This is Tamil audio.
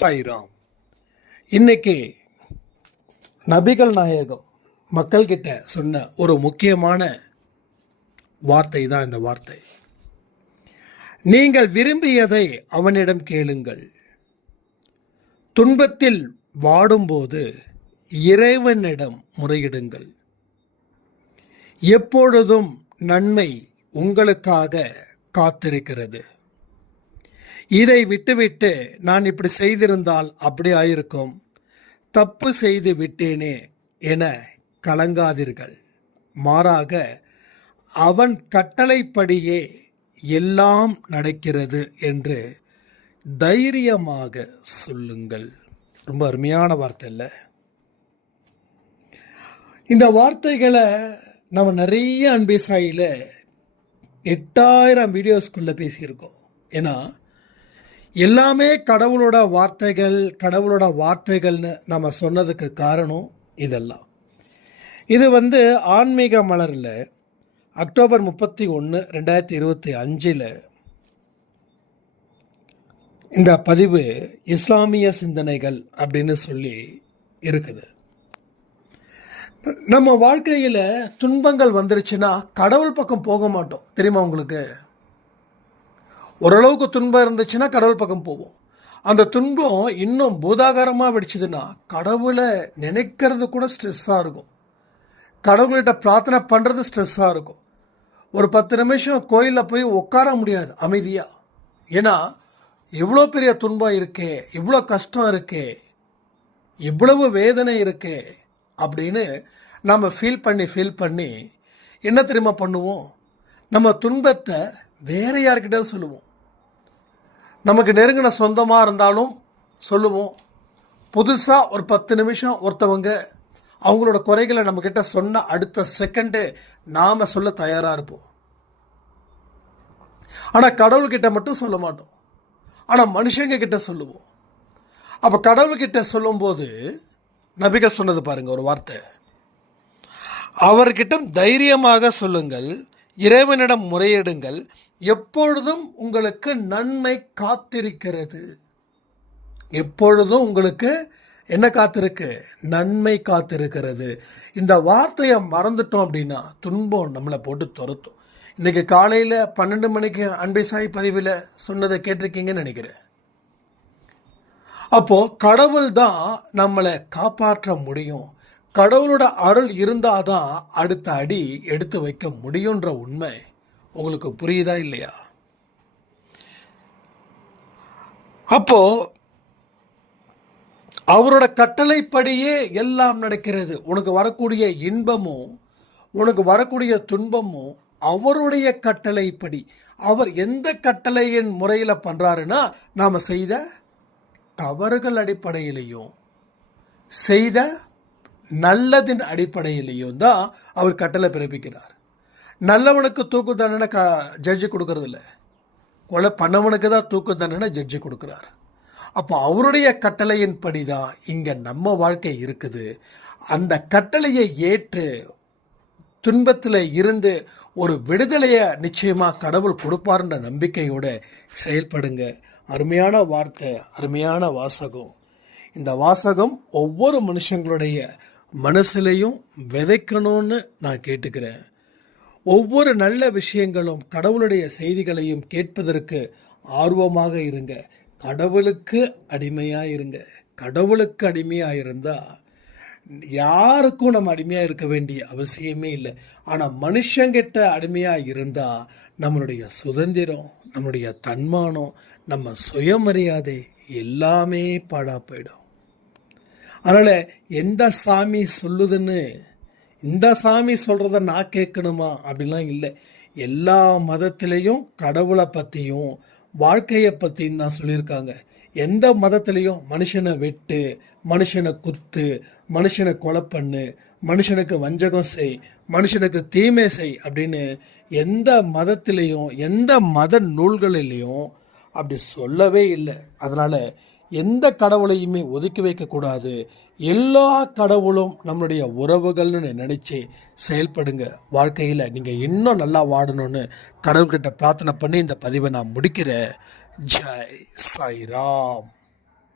சாய்ராம். இன்னைக்கு நபிகள் நாயகம் மக்கள்கிட்ட சொன்ன ஒரு முக்கியமான வார்த்தை தான் இந்த வார்த்தை. நீங்கள் விரும்பியதை அவனிடம் கேளுங்கள். துன்பத்தில் வாடும்போது இறைவனிடம் முறையிடுங்கள். எப்பொழுதும் நன்மை உங்களுக்காக காத்திருக்கிறது. இதை விட்டுவிட்டு நான் இப்படி செய்திருந்தால் அப்படி ஆயிருக்கும். தப்பு செய்து விட்டேனே என கலங்காதீர்கள். மாறாக அவன் கட்டளைப்படியே எல்லாம் நடக்கிறது என்று தைரியமாக சொல்லுங்கள். ரொம்ப அருமையான வார்த்தை இல்லை இந்த வார்த்தைகளை நம்ம நிறைய அன்பேசாயில் எட்டாயிரம் வீடியோஸ்குள்ளே பேசியிருக்கோம். ஏன்னா எல்லாமே கடவுளோட வார்த்தைகள் கடவுளோட வார்த்தைகள்னு நம்ம சொன்னதுக்கு காரணம் இதெல்லாம். இது வந்து ஆன்மீக மலரில் அக்டோபர் முப்பத்தி ஒன்று ரெண்டாயிரத்தி இருபத்தி அஞ்சில் இந்த பதிவு இஸ்லாமிய சிந்தனைகள் அப்படின்னு சொல்லி இருக்குது. நம்ம வாழ்க்கையில் துன்பங்கள் வந்துருச்சுன்னா கடவுள் பக்கம் போக மாட்டோம். தெரியுமா உங்களுக்கு? ஓரளவுக்கு துன்பம் இருந்துச்சுன்னா கடவுள் பக்கம் போவோம். அந்த துன்பம் இன்னும் பூதாகாரமாக வெடிச்சதுன்னா கடவுளை நினைக்கிறது கூட ஸ்ட்ரெஸ்ஸாக இருக்கும். கடவுள்கிட்ட பிரார்த்தனை பண்ணுறது ஸ்ட்ரெஸ்ஸாக இருக்கும். ஒரு பத்து நிமிஷம் கோயிலில் போய் உட்கார முடியாது அமைதியாக ஏன்னா இவ்வளோ பெரிய துன்பம் இருக்கே இவ்வளோ கஷ்டம் இருக்கே இவ்வளவு வேதனை இருக்கே அப்படின்னு நம்ம ஃபீல் பண்ணி ஃபீல் பண்ணி என்ன தெரியுமா பண்ணுவோம்? நம்ம துன்பத்தை வேறு யார்கிட்ட சொல்லுவோம். நமக்கு நெருங்கின சொந்தமாக இருந்தாலும் சொல்லுவோம். புதுசாக ஒரு பத்து நிமிஷம் ஒருத்தவங்க அவங்களோட குறைகளை நம்மக்கிட்ட சொன்ன அடுத்த செகண்டு நாம் சொல்ல தயாராக இருப்போம். ஆனால் கடவுள்கிட்ட மட்டும் சொல்ல மாட்டோம். ஆனால் மனுஷங்க கிட்ட சொல்லுவோம். அப்போ கடவுள்கிட்ட சொல்லும்போது நபிகள் சொன்னது பாருங்கள் ஒரு வார்த்தை. அவர்கிட்ட தைரியமாக சொல்லுங்கள் இறைவனிடம் முறையிடுங்கள் எப்பொழுதும் உங்களுக்கு நன்மை காத்திருக்கிறது. எப்பொழுதும் உங்களுக்கு என்ன காத்திருக்கு? நன்மை காத்திருக்கிறது. இந்த வார்த்தையை மறந்துட்டோம் அப்படின்னா துன்பம் நம்மளை போட்டு துரத்தும். இன்றைக்கி காலையில் பன்னெண்டு மணிக்கு அன்பை சாய் பதிவில் சொன்னதை கேட்டிருக்கீங்கன்னு நினைக்கிறேன். அப்போது கடவுள் தான் நம்மளை காப்பாற்ற முடியும். கடவுளோட அருள் இருந்தால் தான் அடுத்த அடி எடுத்து வைக்க முடியுன்ற உண்மை. உங்களுக்கு புரியுதா இல்லையா? அப்போ அவரோட கட்டளைப்படியே எல்லாம் நடக்கிறது. உனக்கு வரக்கூடிய இன்பமும் உனக்கு வரக்கூடிய துன்பமும் அவருடைய கட்டளைப்படி. அவர் எந்த கட்டளையின் முறையில் பண்ணுறாருன்னா நாம் செய்த தவறுகள் அடிப்படையிலையும் செய்த நல்லதின் அடிப்படையிலையும் தான் அவர் கட்டளை பிறப்பிக்கிறார். நல்லவனுக்கு தூக்கு தண்டனை க ஜட்ஜி கொடுக்கறதில்ல. கொலை பண்ணவனுக்கு தான் தூக்கு தண்டனை ஜட்ஜி கொடுக்குறார். அப்போ அவருடைய கட்டளையின்படி தான் இங்கே நம்ம வாழ்க்கை இருக்குது. அந்த கட்டளையை ஏற்று துன்பத்தில் இருந்து ஒரு விடுதலையை நிச்சயமாக கடவுள் கொடுப்பாருன்ற நம்பிக்கையோடு செயல்படுங்க. அருமையான வார்த்தை அருமையான வாசகம். இந்த வாசகம் ஒவ்வொரு மனுஷங்களுடைய மனசுலையும் விதைக்கணும்னு நான் கேட்டுக்கிறேன். ஒவ்வொரு நல்ல விஷயங்களும் கடவுளுடைய செய்திகளையும் கேட்பதற்கு ஆர்வமாக இருங்க. கடவுளுக்கு அடிமையாக இருங்க. கடவுளுக்கு அடிமையாக இருந்தால் யாருக்கும் நம்ம அடிமையாக இருக்க வேண்டிய அவசியமே இல்லை. ஆனால் மனுஷங்கிட்ட அடிமையாக இருந்தால் நம்மளுடைய சுதந்திரம் நம்மளுடைய தன்மானம் நம்ம சுயமரியாதை எல்லாமே பாழாக போயிடும். அதனால் எந்த சாமி சொல்லுதுன்னு இந்த சாமி சொல்கிறத நான் கேட்கணுமா? அப்படிலாம் இல்லை. எல்லா மதத்திலையும் கடவுளை பற்றியும் வாழ்க்கையை பற்றியும் தான் சொல்லியிருக்காங்க. எந்த மதத்துலேயும் மனுஷனை வெட்டு மனுஷனை குத்து மனுஷனை கொலை பண்ணு மனுஷனுக்கு வஞ்சகம் செய் மனுஷனுக்கு தீமை செய் அப்படின்னு எந்த மதத்திலையும் எந்த மத நூல்களிலையும் அப்படி சொல்லவே இல்லை. அதனால் எந்த கடவுளையுமே ஒதுக்கி வைக்கக்கூடாது. எல்லா கடவுளும் நம்மளுடைய உறவுகள்னு நினச்சி செயல்படுங்க. வாழ்க்கையில் நீங்கள் இன்னும் நல்லா வாடணும்னு கடவுள்கிட்ட பிரார்த்தனை பண்ணி இந்த பதிவை நான் முடிக்கிறேன். ஜெய் சாய்ராம்.